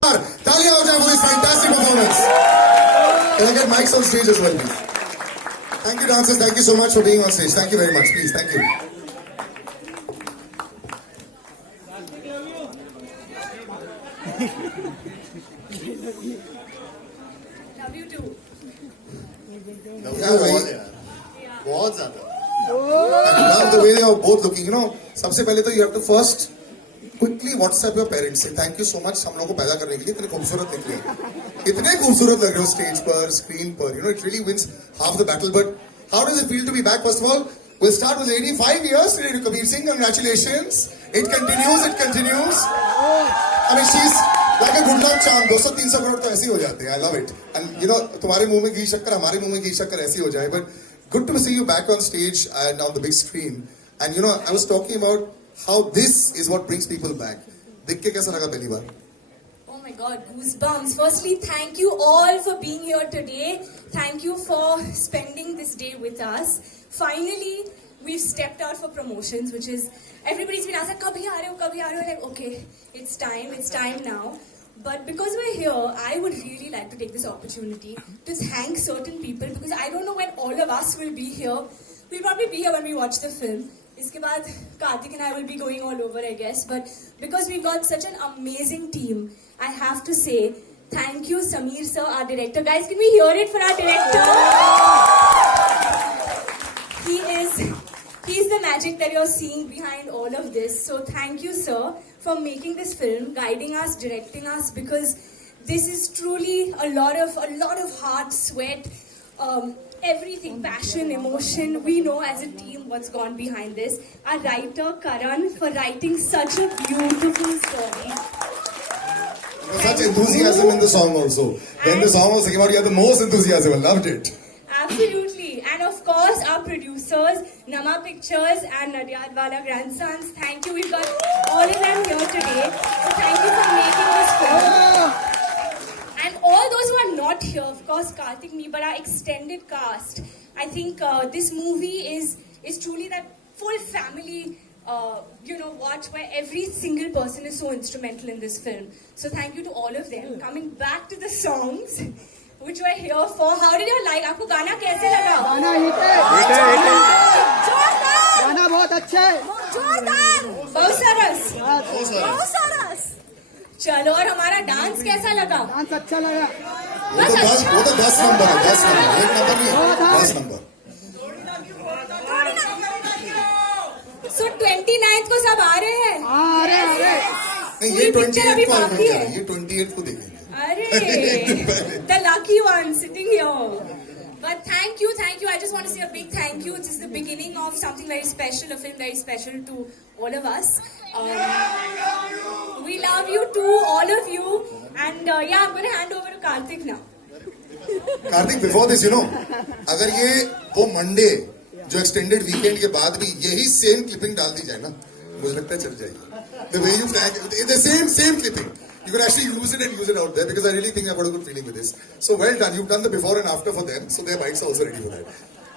Talia ho jaye for this fantastic performance. Can I get mics on stage as well, please? Thank you, dancers. Thank you so much for being on stage. Thank you very much, please. Thank you. Love you too. Yeah, भाई. बहुत ज्यादा. I love the way they are both looking. You know, सबसे पहले तो you have to first quickly WhatsApp your parents. Say thank you so much हम लोगों को पैदा करने के लिए इतने खूबसूरत निकले. इतने खूबसूरत लग रहे हो stage पर, screen पर. You know, it really wins half the battle. But how does it feel to be back? First of all, we'll start with 85 years today to Kabir Singh. Congratulations. It continues. It continues. I mean, she's like a good luck charm. 200-300 crore तो ऐसे ही हो जाते हैं. I love it. And you know, तुम्हारे मुंह में घी शक्कर, हमारे मुंह में घी शक्कर ऐसे ही हो जाए. But good to see you back on stage and on the big screen. And you know, I was talking about how this is what brings people back. देख के कैसा लगा पहली बार? Oh my god, goosebumps. Firstly, thank you all for being here today. Thank you for spending this day with us. Finally, we've stepped out for promotions, which is everybody's been asking, "Kabhi aa rahe ho? Kabhi aa rahe ho?" Like, okay, it's time now. But because we're here, I would really like to take this opportunity to thank certain people because I don't know when all of us will be here. We'll probably be here when we watch the film. Iske baad, Karthik and I will be going all over, I guess. But because we've got such an amazing team, I have to say thank you, Sameer sir, our director. Guys, can we hear it for our director? He's the magic that you're seeing behind all of this. So thank you, sir, for making this film, guiding us, directing us, because this is truly a lot of heart, sweat, everything, passion, emotion. We know as a team what's gone behind this. Our writer, Karan, for writing such a beautiful story. Such enthusiasm in the song also. When the song was came out, you had the most enthusiasm. I loved it. Absolutely. And of course, our producers, Nama Pictures and Nadyadwala Grandsons. Thank you. We've got all of them here today. So thank you for making this film. And all those who are not here, of course, Karthik, me, but our extended cast. I think this movie is truly that full family, watch where every single person is so instrumental in this film. So thank you to all of them. Coming back to the songs, which we're here for. How did you like? आपको गाना कैसे लगा? गाना hit है, जोरदार! गाना बहुत अच्छा है, जोरदार! बहुत सरस! चलो, और हमारा डांस कैसा लगा? डांस अच्छा लगा, वो तो 10 नंबर है, 10 नंबर, एक नंबर नहीं, 10 नंबर. So 29th को सब आ रहे हैं? अरे नहीं, ये पूरी picture अभी 28 को बाकी है। ये 28 को देखेंगे. Arey, the lucky one sitting here. But thank you. I just want to say a big thank you. This is the beginning of something very special, a film very special to all of us. We love you too, all of you. And I'm going to hand over to Karthik now. Kartik, before this, you know, अगर ये वो Monday जो extended weekend के बाद भी यही same clipping डाल दी जाए ना, मुझे लगता है चल जाएगी. The way you thank, the same clipping. You can actually use it and use it out there because I really think I've got a good feeling with this. So well done. You've done the before and after for them, so their bites are also ready for that.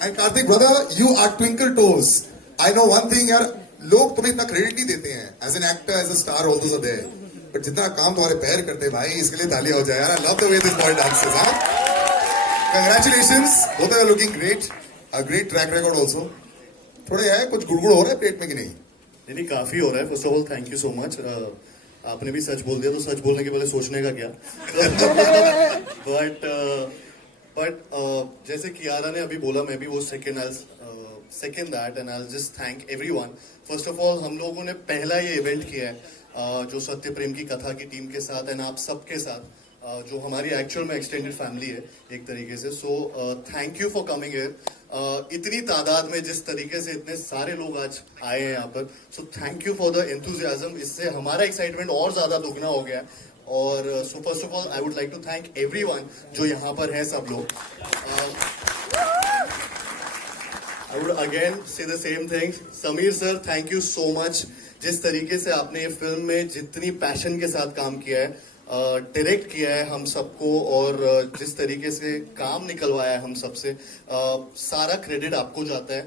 And Karthik, brother, you are twinkle toes. I know one thing, यार, लोग तुम्हें इतना credit नहीं देते हैं. As an actor, as a star, all those are there. But जितना काम तुम्हारे पैर करते हैं भाई, इसके लिए तालियां हो जाए यार. I love the way this boy dances. Huh? Congratulations. Both are looking great. A great track record also. थोड़े है कुछ गुड़गुड़ हो रहा है पेट में कि नहीं? नहीं, काफी हो रहा है. First of all thank you so much. आपने भी सच बोल दिया, तो सच बोलने के पहले सोचने का क्या. बट जैसे कियारा ने अभी बोला, मैं भी वो second that and I just thank everyone. First of all हम लोगों ने पहला ये इवेंट किया है जो सत्य प्रेम की कथा की टीम के साथ एंड आप सबके साथ, जो हमारी एक्चुअल में एक्सटेंडेड फैमिली है एक तरीके से. सो thank you for coming here. इतनी तादाद में जिस तरीके से इतने सारे लोग आज आए हैं यहाँ पर, so thank you for the enthusiasm. इससे हमारा एक्साइटमेंट और ज्यादा दुगना हो गया. और so first of all I would like to thank everyone जो यहाँ पर है सब लोग. I would again say the same thing. Sameer sir, thank you so much. जिस तरीके से आपने ये फिल्म में जितनी पैशन के साथ काम किया है, डायरेक्ट किया है हम सबको, और जिस तरीके से काम निकलवाया है हम सबसे, सारा क्रेडिट आपको जाता है.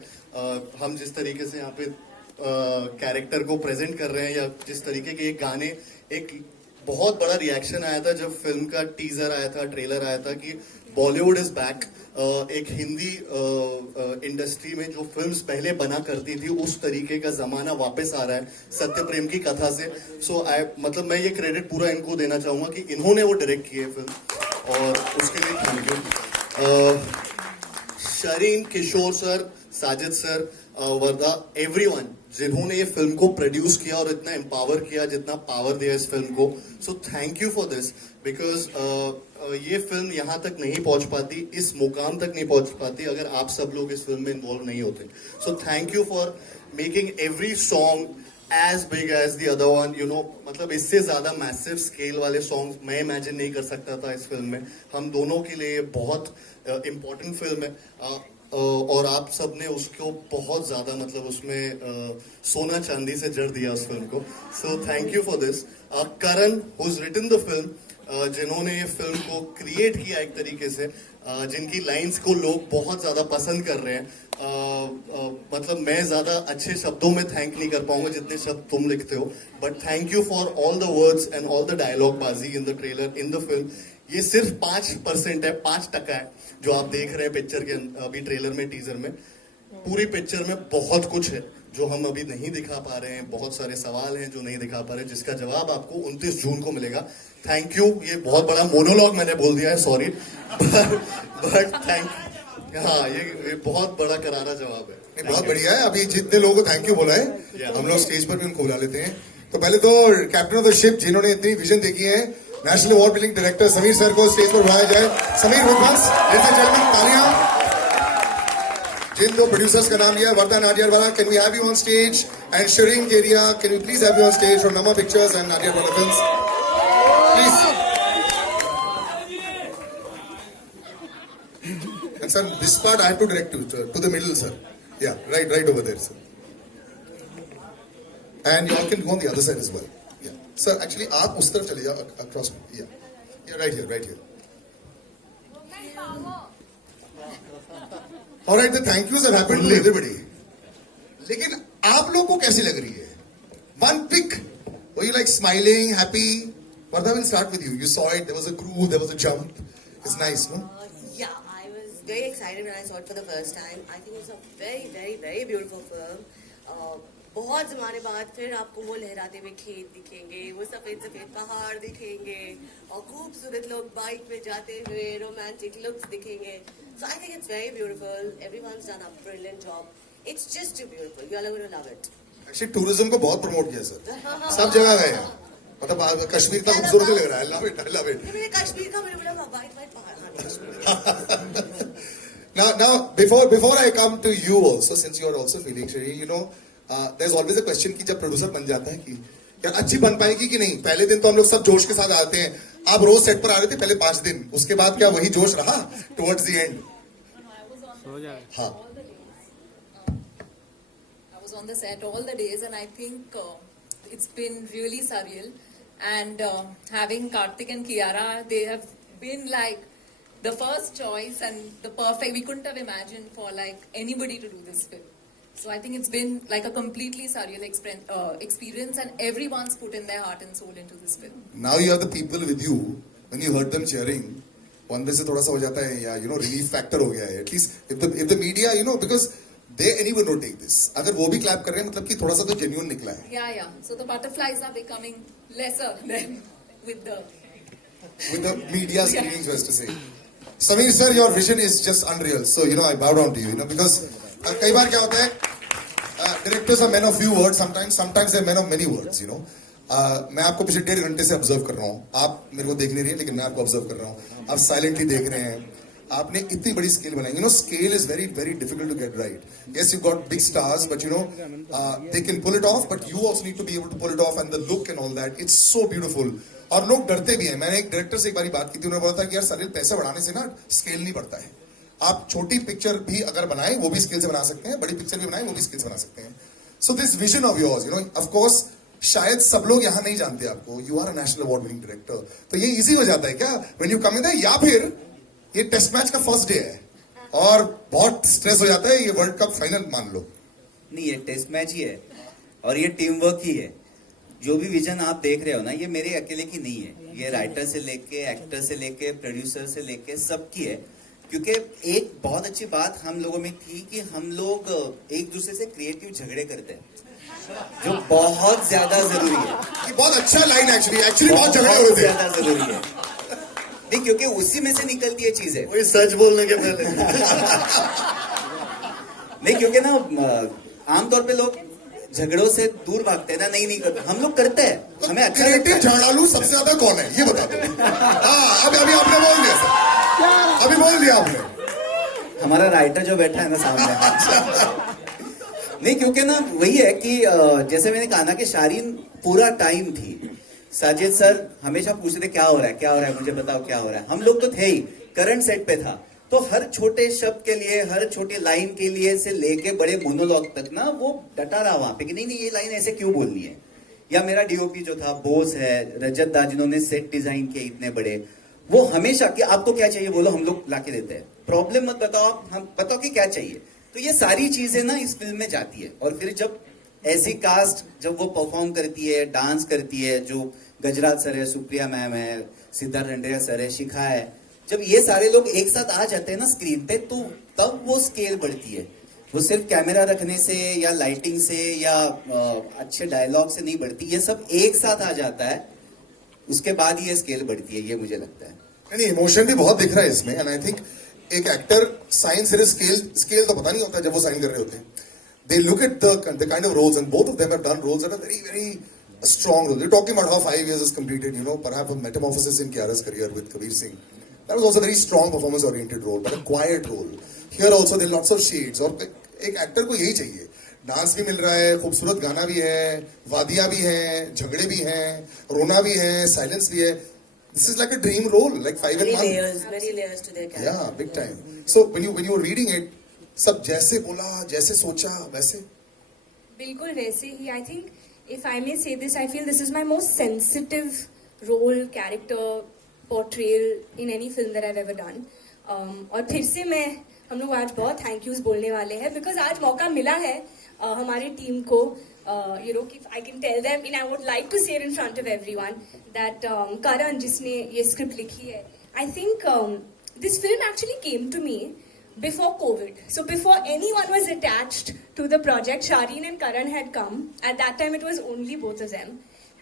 हम जिस तरीके से यहाँ पे कैरेक्टर को प्रेजेंट कर रहे हैं, या जिस तरीके के ये गाने एक बहुत बड़ा रिएक्शन आया था जब फिल्म का टीजर आया था, ट्रेलर आया था कि बॉलीवुड इज बैक। एक हिंदी इंडस्ट्री में जो फिल्म्स पहले बना करती थी उस तरीके का जमाना वापस आ रहा है सत्य प्रेम की कथा से। सो मतलब मैं ये क्रेडिट पूरा इनको देना चाहूंगा कि इन्होंने वो डायरेक्ट की है फिल्म, और उसके लिए thank you. Shareen, Kishore sir, Sajid sir, Warda, everyone जिन्होंने ये फिल्म को प्रोड्यूस किया और इतना एम्पावर किया, जितना पावर दिया इस फिल्म को। So thank you for this, because ये फिल्म यहाँ तक नहीं पहुंच पाती, इस मुकाम तक नहीं पहुंच पाती अगर आप सब लोग इस फिल्म में इन्वॉल्व नहीं होते। सो thank you for making every song as big as the other one, you know, मतलब इससे ज्यादा मैसिव स्केल वाले सॉन्ग्स मैं इमेजिन नहीं कर सकता था इस फिल्म में। हम दोनों के लिए बहुत इम्पोर्टेंट फिल्म है, और आप सब ने उसको बहुत ज्यादा मतलब उसमें सोना चांदी से जड़ दिया उस फिल्म को। So thank you for this. Karan, who is written the film, जिन्होंने ये फिल्म को क्रिएट किया एक तरीके से, जिनकी लाइंस को लोग बहुत ज्यादा पसंद कर रहे हैं। मतलब मैं ज्यादा अच्छे शब्दों में थैंक नहीं कर पाऊंगा जितने शब्द तुम लिखते हो, but thank you for all the words and all the dialogue बाजी in the trailer, in the film. ये सिर्फ 5% है, 5% है जो आप देख रहे हैं पिक्चर के अभी ट्रेलर में, टीजर में। पूरी पिक्चर में बहुत कुछ है जो हम अभी नहीं दिखा पा रहे हैं, बहुत सारे सवाल हैं जो नहीं दिखा पा रहे हैं, जिसका जवाब आपको 29 जून को मिलेगा। Thank you. ये बहुत बड़ा मोनोलॉग मैंने बोल दिया है, सॉरी, बट थैंक यू। हाँ, ये बहुत बड़ा करारा जवाब है। नहीं, बहुत बढ़िया है। अभी जितने लोगों को थैंक यू बोला है, हम लोग स्टेज पर भी उनको बुला लेते हैं। तो पहले तो कैप्टन ऑफ द शिप जिन्होंने इतनी विजन देखी है, national award winning director Sameer sir को स्टेज पर बुलाया जाए। Sameer Vidwans, ladies and gentleman, तालियां। जिन दो प्रोड्यूसर्स का नाम लिया, Warda Nadiadwala, can we have you on stage, and Shareen Kedia, can we please have you on stage from Namah pictures and Nadiadwala films, please. And sir, this part I have to direct you to the middle, sir. Yeah, right over there, sir. And you all can go on the other side as well. Yeah, sir. Actually, आप उस तरफ चले जाओ, across. Yeah, right here. All right, the thank yous have happened to everybody. लेकिन आप लोग को कैसी लग रही है? One pick. Were you like smiling, happy? Vardha, we'll start with you. You saw it. There was a groove. There was a jump. It's nice, no? Yeah, I was very excited when I saw it for the first time. I think it's a very, very, very beautiful film. बहुत ज़माने बाद फिर आपको वो लहराते हुए खेत दिखेंगे, वो सफ़ेद सफ़ेद पहाड़ दिखेंगे, और खूबसूरत लोग बाइक पे जाते हुए रोमांटिक लुक्स दिखेंगे. So I think it's very beautiful. Everyone's done a brilliant job. It's just too beautiful. You all are going to love it. Actually, tourism को बहुत प्रमोट किया सर, सब जगह गए हैं। मतलब कश्मीर का खूबसूरत लग रहा है। I love it. मैंने कश्मीर का मैंने बोला वाइट पहाड़, हाँ Kashmir. Now, before I come to you also, since you are also feeling Shri, you know, there's always a question कि जब प्रोड्यूसर बन जाता है कि यार अच्छी बन पाएगी कि नहीं। पहले दिन तो हम लोग सब जोश के साथ आते हैं। आप रोज सेट पर आ रहे थे पहले 5 दिन, उसके बाद क्या वही जोश रहा towards the end? हाँ. I was on the set all the days, and I think it's been really surreal. And having Karthik and Kiara, they have been like the first choice and the perfect. We couldn't have imagined for like anybody to do this film. So I think it's been like a completely surreal experience, and everyone's put in their heart and soul into this film. Now you have the people with you. When you heard them cheering, one way से थोड़ा सा हो जाता है या you know relief factor हो गया है. At least if the media, you know, because they anyone would take this. अगर वो भी clap कर रहे हैं मतलब कि थोड़ा सा तो genuine निकला है. Yeah. So the butterflies are becoming lesser than with the media screenings, was to say. Sameer sir, your vision is just unreal. So you know I bow down to you. You know because कई बार क्या होता है, directors are men of few words. Sometimes they're men of many words. You know. मैं आपको पिछले 1.5 घंटे से observe कर रहा हूँ. आप मेरे को देख नहीं रही है लेकिन मैं आपको ऑब्जर्व कर रहा हूँ. आप साइलेंटली देख रहे हैं. आपने इतनी बड़ी स्केल बनाई. You know, scale is very, very difficult to get right. Yes, you've got big stars, but you know, they can pull it off. But you also need to be able to pull it off, and the look and all that. It's so beautiful. और लोग डरते भी हैं. मैंने एक director से एक बारी बात की थी. उन्होंने बोला था कि यार सारे पैसे बढ़ाने से ना स्केल नहीं बढ़ता है. आप छोटी पिक्चर भी अगर बनाएं वो भी स्केल से बना सकते हैं, बड़ी पिक्चर भी बनाएं वो भी स्केल से बना सकते हैं. So this vision of yours, you know, of course, शायद सब लोग यहाँ नहीं जानते आपको. You are a national award winning director. तो ये इजी हो जाता है क्या when you come in there, या फिर ये टेस्ट मैच का फर्स्ट डे है और बहुत स्ट्रेस हो जाता है, ये वर्ल्ड कप फाइनल मान लो. नहीं, ये टेस्ट मैच ही है और ये टीम वर्क ही है. जो भी विजन आप देख रहे हो ना, ये मेरे अकेले की नहीं है, ये राइटर से लेके एक्टर से लेके प्रोड्यूसर से लेके सबकी है। क्योंकि एक बहुत अच्छी बात हम लोगों में थी कि हम लोग एक दूसरे से क्रिएटिव झगड़े करते हैं, जो बहुत ज्यादा जरूरी है। ये बहुत अच्छा लाइन एक्चुअली बहुत झगड़े हो रहे थे। ज्यादा जरूरी है नहीं, क्योंकि उसी में से निकलती है चीजें। वही सच बोलने के पहले नहीं, क्योंकि ना आमतौर पे लोग झगड़ों से दूर भागते हैं ना, नहीं करते, हम लोग करते हैं, हमें अच्छा लगता क्रिएटिव है। झाड़ालू सबसे ज्यादा कौन है ये बता दो। हाँ अभी आपने बोल दिया सर, अभी बोल दिया आपने। हमारा राइटर जो बैठा है ना सामने नहीं, क्योंकि ना वही है कि जैसे मैंने कहा ना कि शारीन पूरा टाइम थी, साजिद सर हमेशा पूछते क्या हो रहा है, क्या हो रहा है, मुझे बताओ क्या हो रहा है। हम लोग तो थे ही, करंट सेट पे था, तो हर छोटे शब्द के लिए, हर छोटी लाइन के लिए से लेके बड़े मोनोलॉग तक ना वो डटा रहा वहां पे कि नहीं ये लाइन ऐसे क्यों बोलनी है। या मेरा डीओपी जो था बोस है, रजत दा जिन्होंने सेट डिजाइन किए इतने बड़े, वो हमेशा कि आपको क्या चाहिए बोलो, हम लोग लाके देते हैं, प्रॉब्लम मत बताओ आप, हम बताओ कि क्या चाहिए। तो ये सारी चीजें ना इस फिल्म में जाती है। और फिर जब ऐसी कास्ट जब वो परफॉर्म करती है, डांस करती है, जो गजराज सर है, सुप्रिया मैम है, सिद्धार्थ रंडेरिया सर है, शिखा है, जब ये सारे लोग एक साथ आ जाते हैं ना स्क्रीन पे, तो तब वो स्केल बढ़ती है। वो सिर्फ कैमरा रखने से या लाइटिंग से या अच्छे डायलॉग से नहीं बढ़ती, ये सब एक साथ आ जाता है, उसके बाद ये स्केल बढ़ती है, ये मुझे लगता है। नहीं, इमोशन भी बहुत दिख रहा है इसमें। एंड आई थिंक एक एक्टर साइन से स्केल तो पता नहीं होता जब वो साइन कर रहे होते हैं। They look at the kind of roles and both of them have done roles that are very very strong role. You're talking about how 5 years is completed, perhaps a metamorphosis in Kiara's career with Kabir Singh. That was also a very strong performance-oriented role, but a quiet role. Here also there are lots of shades. और एक actor को यही चाहिए, dance भी मिल रहा है, खूबसूरत गाना भी है, वादियां भी हैं, झगड़े भी हैं, रोना भी है, साइलेंस भी है. This is like a dream role, like 5 and 1. Many layers to their character. Yeah, big time. So when you were reading it, सब जैसे बोला, जैसे सोचा, वैसे. बिल्कुल वैसे ही. I think if I may say this, I feel this is my most sensitive role, character, portrayal in any film that I've ever done. और फिर से हम लोग आज बहुत थैंक यूज बोलने वाले हैं, बिकॉज आज मौका मिला है हमारी टीम को, कि I can tell them, and I would like to say it in front of everyone, that Karan जिसने ये स्क्रिप्ट लिखी है, I think this film actually came to me before COVID. So before anyone was attached to the project, Shireen and Karan had come. At that time, it was only both of them.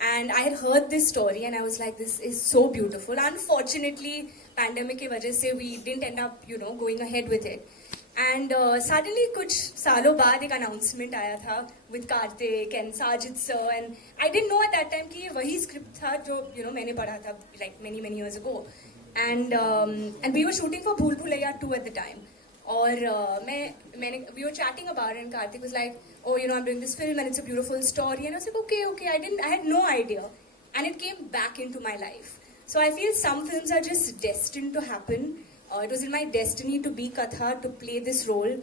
And I had heard this story and I was like, this is so beautiful. Unfortunately, pandemic की वजह से we didn't end up, going ahead with it. And suddenly कुछ सालों बाद एक announcement आया था with Karthik and Sajid sir, and I didn't know at that time कि ये वही script था जो मैंने पढ़ा था like many years ago. And we were shooting for Bhool Bhulaiya 2 at the time. और we were chatting about it and Karthik was like, oh, I'm doing this film and it's a beautiful story. And I was like, okay, I had no idea. And it came back into my life. So I feel some films are just destined to happen. It was in my destiny to be Katha, to play this role.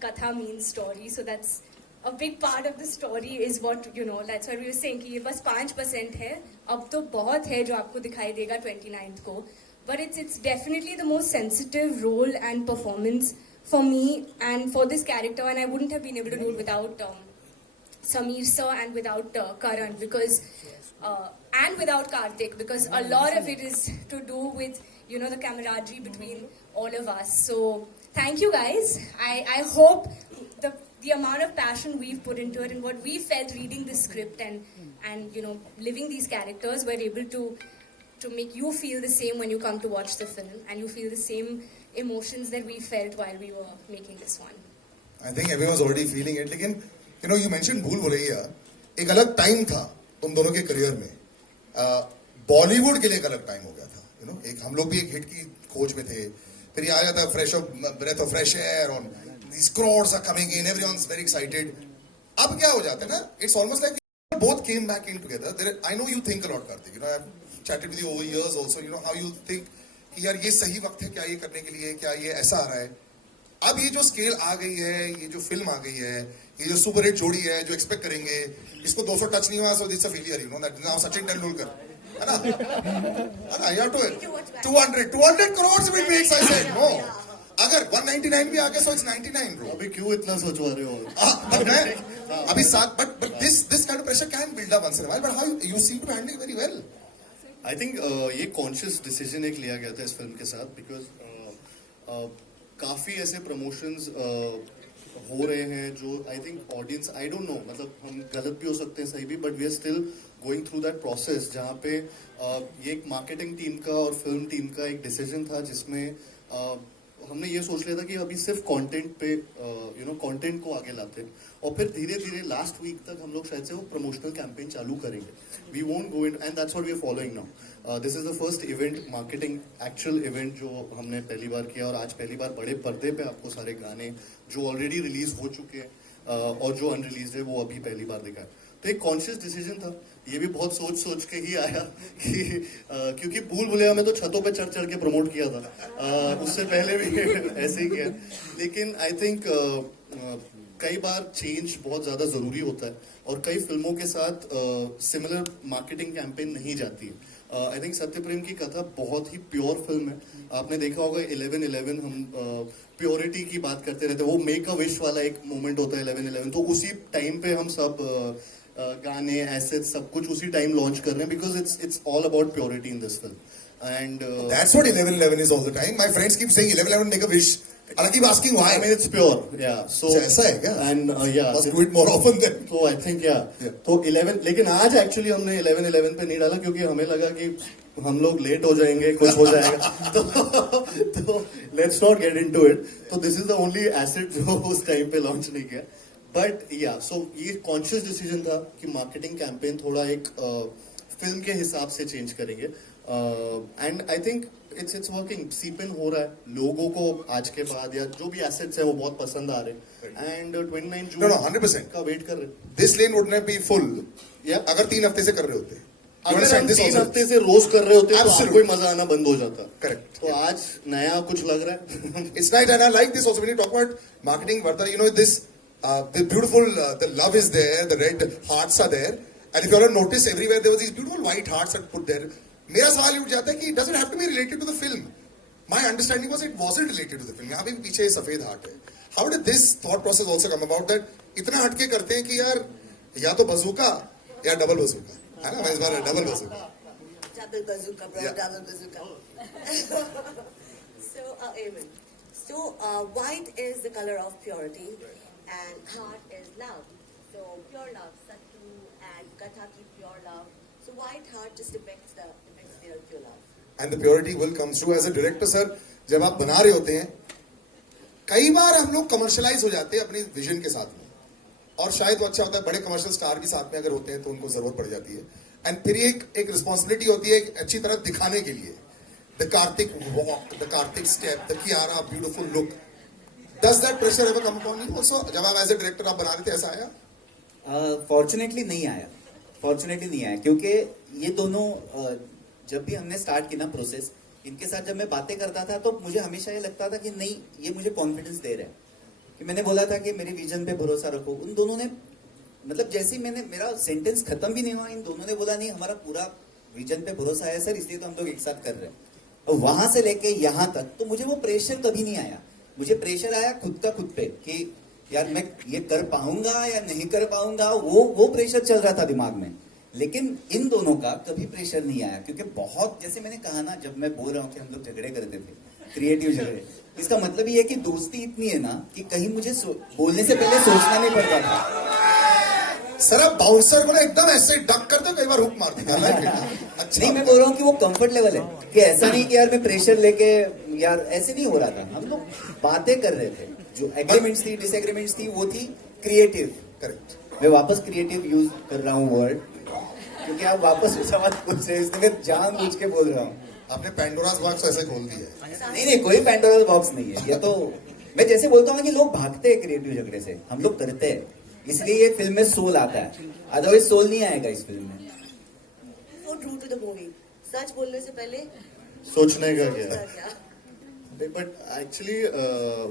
Katha means story, so that's a big part of the story is what, that's what we were saying, कि ये बस 5% है, अब तो बहुत है जो आपको दिखाई देगा 29th को. But it's definitely the most sensitive role and performance for me and for this character, and I wouldn't have been able to do it without Sameer sir and without Karan, because and without Karthik, because a lot of it is to do with the camaraderie between all of us. So thank you guys. I hope the amount of passion we've put into it and what we felt reading the script and living these characters, we're able to make you feel the same when you come to watch the film, and you feel the same emotions that we felt while we were making this one. I think everyone's already feeling it. लेकिन you mentioned भूल भुलैया, एक अलग time था तुम दोनों के career में. बॉलीवुड के लिए एक अलग टाइम हो गया था. एक हम लोग भी एक हिट की खोज में थे. फिर ये आ जाता breath of fresh air on these crowds are coming in, everyone's very excited. अब क्या हो जाता है ना? It's almost like both came back in together. I know you think a lot, Karthik. I've chatted with you over years also. How you think कि यार ये सही वक्त है क्या ये करने के लिए, क्या ये ऐसा आ रहा है. अब ये जो स्केल आ गई है, ये जो फिल्म आ गई है, ये जो सुपर हिट जोड़ी है, जो एक्सपेक्ट करेंगे, इसको 200 टच नहीं हुआ, so this is a failure. That now Sachin Tendulkar, है ना? You have to 200 crores will make, I said no. अगर 199 भी आ गया, so it's 99 bro. अभी क्यों इतना सोचवा रहे हो? but मैं अभी साथ, but this kind of pressure can build up once in a while. But how you seem to handle it very well. I think ये कॉन्शियस डिसीजन एक लिया गया था इस फिल्म के साथ, बिकॉज काफ़ी ऐसे प्रमोशंस हो रहे हैं जो I think audience, I don't know, मतलब हम गलत भी हो सकते हैं, सही भी, but we are still going through that process, जहाँ पे ये एक मार्केटिंग टीम का और फिल्म टीम का एक डिसीजन था, जिसमें हमने ये सोच लिया था कि अभी सिर्फ कंटेंट पे कंटेंट को आगे लाते हैं, और फिर धीरे धीरे लास्ट वीक तक हम लोग शायद से वो प्रमोशनल कैंपेन चालू करेंगे. We won't go in, and that's what we are following now. This is the first event, marketing actual event जो हमने पहली बार किया, और आज पहली बार बड़े पर्दे पे आपको सारे गाने जो ऑलरेडी रिलीज हो चुके हैं और जो अनरिलीज है वो अभी पहली बार दिखा है. तो एक कॉन्शियस डिसीजन था, ये भी बहुत सोच सोच के ही आया कि क्योंकि भूल भुलैया में तो छतों पे चढ़ चढ़ के प्रमोट किया था, उससे पहले भी ऐसे ही किया. लेकिन आई थिंक कई बार चेंज बहुत ज़्यादा ज़रूरी होता है, और कई फिल्मों के साथ सिमिलर मार्केटिंग कैंपेन नहीं जाती है. आई थिंक सत्यप्रेम की कथा बहुत ही प्योर फिल्म है. आपने देखा होगा 11/11 हम प्योरिटी की बात करते रहते हैं, वो मेक अ विश वाला एक मोमेंट होता है 11/11, तो उसी टाइम पे हम सब गाने, एसेट्स, सब कुछ उसी टाइम लॉन्च कर रहे हैं, because it's all about purity in this film. And That's what 11/11 is all the time. My friends keep saying 11/11 make a wish. And I keep asking why. I mean it's pure, yeah. So ऐसा है क्या? And yeah, Must do it more often then. तो I think तो 11, लेकिन आज actually हमने 11/11 पे नहीं डाला, क्योंकि हमें लगा कि हम लोग लेट हो जाएंगे, कुछ हो जाएगा, तो let's not get into it. तो this is the only asset जो उस टाइम पे लॉन्च नहीं किया. बट या सो ये कॉन्शियस डिसीजन था कि मार्केटिंग कैंपेन थोड़ा एक फिल्म के हिसाब से चेंज करेंगे, and I think it's working. सीपन हो रहा है, लोगों को आज के बाद या जो भी एसेट्स है वो बहुत पसंद आ रहे हैं, एंड 29 जून No, 100%. का वेट कर रहे हैं. This lane would not be full. Yeah. अगर 3 हफ्ते से कर रहे होते. You अगर understand हम this 3 also? हफ्ते से रोज कर रहे होते तो Absolutely. आपको ही मजा आना बंद हो जाता. Correct. तो आज नया कुछ लग रहा है. It's nice, and I like this also when you talk about marketing, Varda. You know this, the beautiful, the love is there, the red hearts are there, and if you all notice everywhere there was these beautiful white hearts that put there. मेरा सवाल ये उठ जाता है कि does it have to be related to the film? My understanding was it wasn't related to the film. यहाँ पे भी पीछे सफेद हार्ट है. How did this thought process also come about that इतना हटके करते हैं कि यार या तो बजूका या डबल बजूका, है ना? मैं इस बार double बजूका. Double bazooka, bro. Yeah. Double bazooka. So, Amen. So, white is the color of purity, and heart is love. So, pure love, Sattu and Katha ki pure love. So, white heart just depicts their pure love. And the purity will come through. As a director, sir, जब आप बना रहे होते हैं, कई बार हम लोग commercialise हो जाते हैं अपनी विजन के साथ में, और शायद वो अच्छा होता है, बड़े कमर्शियल स्टार भी साथ में अगर होते हैं तो उनको जरूरत पड़ जाती है, एंड फिर एक रिस्पॉन्सिबिलिटी होती है एक अच्छी तरह दिखाने के लिए. The Kartik walk, the Kartik step, the Kiara beautiful look. Does that pressure ever come upon you also? जब आप एज ए डायरेक्टर आप बना रहे थे, ऐसा आया? फॉर्चुनेटली नहीं आया. फॉर्चुनेटली नहीं आया, क्योंकि ये दोनों जब भी हमने स्टार्ट की ना प्रोसेस, इनके साथ जब मैं बातें करता था तो मुझे हमेशा ये लगता था कि नहीं, ये मुझे कॉन्फिडेंस दे रहे हैं. कि मैंने बोला था कि मेरे विजन पे भरोसा रखो. उन दोनों ने, मतलब जैसे ही मेरा सेंटेंस खत्म भी नहीं हुआ, इन दोनों ने बोला नहीं, हमारा पूरा विजन पे भरोसा है सर, इसलिए तो हम लोग एक साथ कर रहे हैं. और वहां से लेके यहाँ तक तो मुझे वो प्रेशर कभी नहीं आया. मुझे प्रेशर आया खुद का खुद पे कि यार मैं ये कर पाऊंगा या नहीं कर पाऊंगा, वो प्रेशर चल रहा था दिमाग में. लेकिन इन दोनों का कभी प्रेशर नहीं आया, क्योंकि बहुत, जैसे मैंने कहा ना, जब मैं बोल रहा हूँ कि हम लोग झगड़े करते थे, क्रिएटिव झगड़े, इसका मतलब ये है कि दोस्ती इतनी है ना कि कहीं मुझे बोलने से पहले सोचना नहीं पड़ता था. सर आप बाउंसर को ना एकदम ऐसे डक करते हो, कई बार हुक मारते हैं. अच्छा, नहीं, मैं बोल रहा हूँ कि वो कंफर्ट लेवल है, कि ऐसा नहीं कि यार मैं प्रेशर लेके, यार ऐसे नहीं हो रहा था. हम लोग बातें कर रहे थे, जो एग्रीमेंट्स थी, डिसएग्रीमेंट्स थी, वो थी क्रिएटिव. करेक्ट. मैं वापस क्रिएटिव यूज कर रहा हूँ वर्ड, क्योंकि आप वापस सवाल पूछ रहे हैं, इसलिए मैं जानबूझ के बोल रहा हूँ. आपने पैंडोरास बॉक्स ऐसे खोल दिया है. नहीं, कोई पैंडोरास बॉक्स नहीं है ये. तो मैं जैसे बोलता हूँ कि लोग भागते हैं क्रिएटिव झगड़े से, हम लोग करते हैं, इसलिए ये फिल्म में सोल आता है. अदरवाइज सोल नहीं आएगा इस फिल्म में. So true to the movie. सच बोलने से पहले सोचने का क्या है. क्या? बट एक्चुअली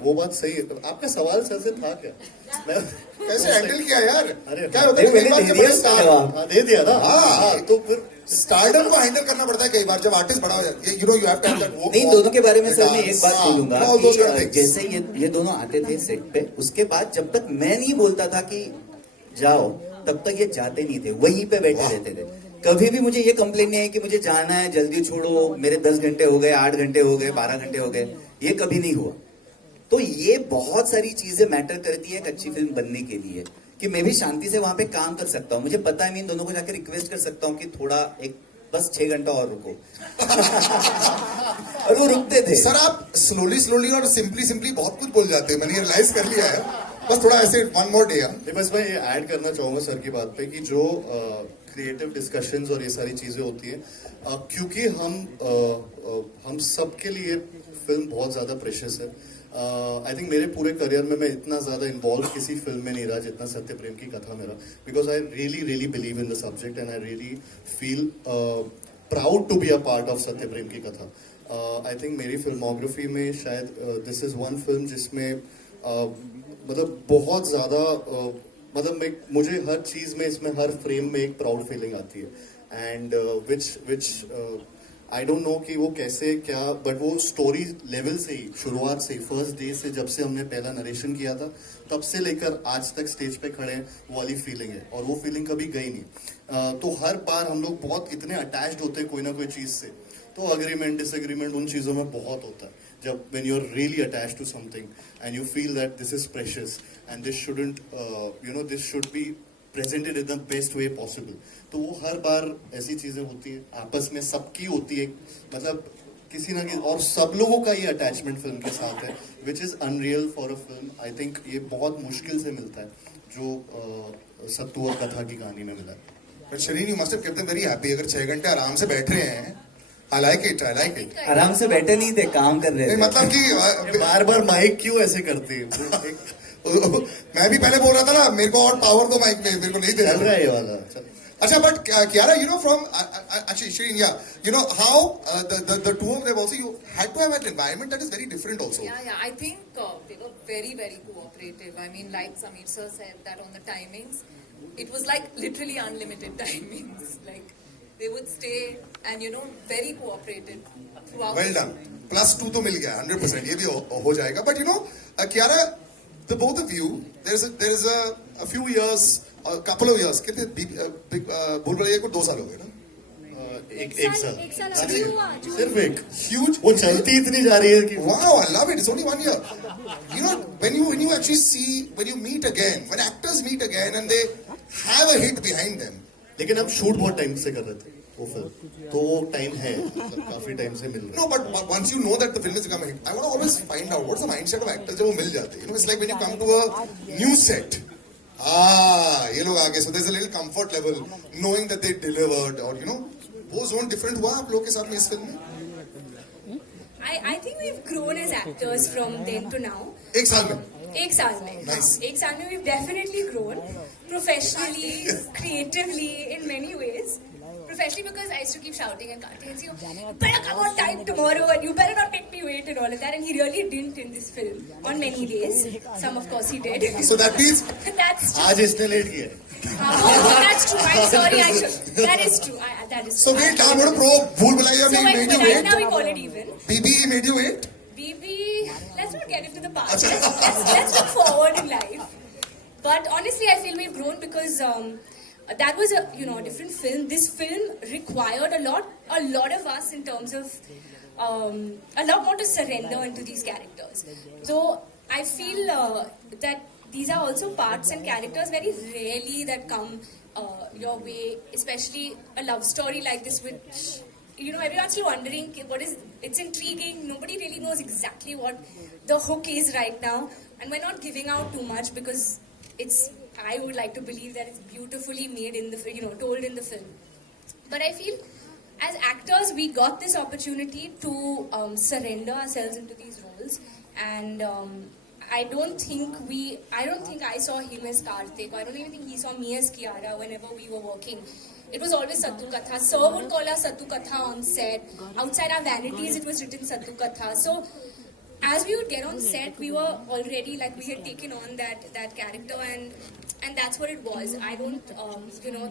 वो बात सही है. आपका सवाल सर से था क्या? कैसे हैंडल किया यार? अरे क्या होता है मैंने कई बार दे जब दिया बड़े उसका स्टार, जवाब. दे दिया ना. हाँ. हाँ, तो फिर स्टारडम को हैंडल करना पड़ता है कई बार जब आर्टिस्ट बड़ा हो जाता है, you know, you have to have that वो नहीं, दोनों के बारे में सर मैं एक बात हाँ, बोलूंगा all those kind of कि things. जैसे ये दोनों आते थे सेट पे, उसके बाद जब तक मैं नहीं बोलता था कि जाओ, तब तक ये जाते नहीं थे, वहीं पे बैठे रहते थे. कभी भी मुझे ये कंप्लेन नहीं है कि मुझे जाना है, जल्दी छोड़ो, मेरे 10 घंटे हो गए, 8 घंटे हो गए, 12 घंटे हो गए, ये कभी नहीं हुआ. तो ये बहुत सारी चीजें मैटर करती है एक अच्छी फिल्म बनने के लिए, कि मैं भी शांति से वहां पे काम कर सकता हूँ. मुझे पता है मैं इन दोनों को जाकर रिक्वेस्ट कर सकता हूँ कि थोड़ा एक बस 6 घंटा और रुको. और वो रुकते थे. सर आप स्लोली स्लोली और सिंपली बहुत कुछ बोल जाते हैं, मैंने रियलाइज कर लिया है. बस थोड़ा ऐसे वन मोर डे. नहीं, बस मैं ये ऐड करना चाहूंगा सर की बात पे कि जो क्रिएटिव डिस्कशंस और ये सारी चीजें होती हैं, क्योंकि हम सबके लिए फिल्म बहुत ज्यादा प्रेशियस है. आई थिंक मेरे पूरे करियर में मैं इतना ज्यादा इन्वॉल्व किसी फिल्म में नहीं रहा जितना सत्य प्रेम की कथा मेरा, because I really believe in the subject and I really feel proud to be a part of Satya Prem ki कथा. आई थिंक मेरी फिल्मोग्राफी में शायद दिस इज वन फिल्म जिसमें मतलब बहुत ज्यादा मुझे हर चीज में, इसमें हर फ्रेम में एक प्राउड फीलिंग आती है. And which I don't no कि वो कैसे क्या, बट वो स्टोरी लेवल से ही, शुरुआत से ही, फर्स्ट डे से, जब से हमने पहला नरेशन किया था तब से लेकर आज तक स्टेज पे खड़े हैं, वो वाली फीलिंग है. और वो फीलिंग कभी गई नहीं. तो हर बार हम लोग बहुत इतने अटैच्ड होते हैं कोई ना कोई चीज से. तो अग्रीमेंट डिसएग्रीमेंट उन चीजों में बहुत होता है. जब when you're really attached to something and you feel that this is precious and this shouldn't this should be presented in the best way possible, तो वो हर बार ऐसी चीजें होती है, आपस में सबकी होती है, मतलब किसी ना किसी, और सब लोगों का ये अटैचमेंट फिल्म के साथ है, which is unreal for a film. I think ये बहुत मुश्किल से मिलता है जो सत्तू और कथा की कहानी में मिला है. But Shareen, you must have kept them very happy. अगर 6 घंटे आराम से बैठ रहे हैं, आई लाइक इट. आराम से बैठे नहीं थे, काम कर रहे नहीं, थे. मतलब कि बार बार माइक क्यों ऐसे करते हैं? मैं भी पहले बोल रहा था ना, मेरे को और पावर दो माइक में, मेरे को नहीं दे चल रहा रहा. है ये वाला. अच्छा, but Kiara, you know, from actually Shireen, yeah, you know how the two of them also, you had to have an environment that is very different also. Yeah. I think they were very cooperative. I mean, like Sameer sir said that on the timings, it was like literally unlimited timings. Like they would stay and very cooperative throughout. Well done. +2 तो मिल गया 100%. ये भी हो जाएगा. But you know, Kiara, the both of you, there's a few years, a couple of years. कितने भूल भुलैया को 2 साल हो गए ना. एक साल एक साल अभी हुआ. सिर्फ एक. Huge. वो चलती इतनी जा रही है कि Wow, I love it. It's only 1 year. You know, when you actually see, when you meet again, when actors meet again and they have a hit behind them. लेकिन अब शूट बहुत टाइम से कर रहे थे वो फिल्म, तो वो टाइम है, मतलब काफी टाइम से मिल रहा है. No, but once you know that the film is become a hit, I want to always find out what's the mindset of actors जब वो मिल जाते हैं. You know, it's like when you come to a new set. ये लोग आगे, so there's a little comfort level knowing that they delivered, or you know, वो zone different हुआ आप लोग के साथ में इस फिल्म में. I think we've grown as actors from then to now. एक साल में. एक साल में. Nice. एक साल में we've definitely grown professionally, creatively, in many ways. Professionally, because I used to keep shouting and Kartik and saying, you better come on time tomorrow and you better not make me wait and all of that. And he really didn't in this film on many days. Some, of course, he did. So that means That's true. आज इसने late किया है. That's true. I'm sorry. I should. That is true. That is so true. wait, now pro भूल Bhulaiyaa So made you right now we wait. call it even. BB made you wait. BB, let's not get into the past. Let's look forward in life. But honestly, I feel we've grown because that was a different film. This film required a lot of us in terms of a lot more to surrender into these characters. So I feel that these are also parts and characters very rarely that come your way, especially a love story like this, which everyone's still wondering what is. It's intriguing. Nobody really knows exactly what the hook is right now, and we're not giving out too much because I would like to believe that it's beautifully made in the told in the film. But I feel as actors we got this opportunity to surrender ourselves into these roles, and I don't think I saw him as Kartik. I don't even think he saw me as Kiara whenever we were working. It was always Sattu Katha. Sir would call us Sattu Katha on set. Outside our vanities, it was written Sattu Katha. So as we would get on set, we were already like we had taken on that character, and that's what it was. I don't,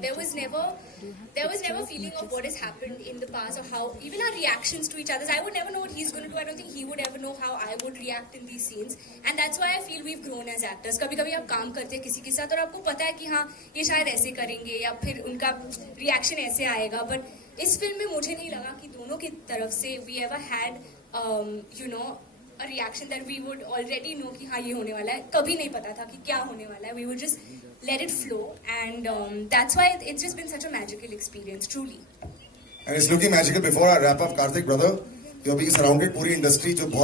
there was never feeling of what has happened in the past or how even our reactions to each other. I would never know what he's going to do. I don't think he would ever know how I would react in these scenes, and that's why I feel we've grown as actors. कभी-कभी आप काम करते हैं किसी के साथ और आपको पता है कि हाँ ये शायद ऐसे करेंगे या फिर उनका रिएक्शन ऐसे आएगा, बट इस फिल्म में मुझे नहीं लगा कि दोनों की तरफ से we ever had a reaction that we would already know कि हाँ ये होने वाला है. कभी नहीं पता था कि क्या होने वाला है. We would just let it flow, and that's why it's just been such a magical experience, truly. And it's looking magical. Before I wrap up, Karthik brother, you're being surrounded पूरी industry जो बहुत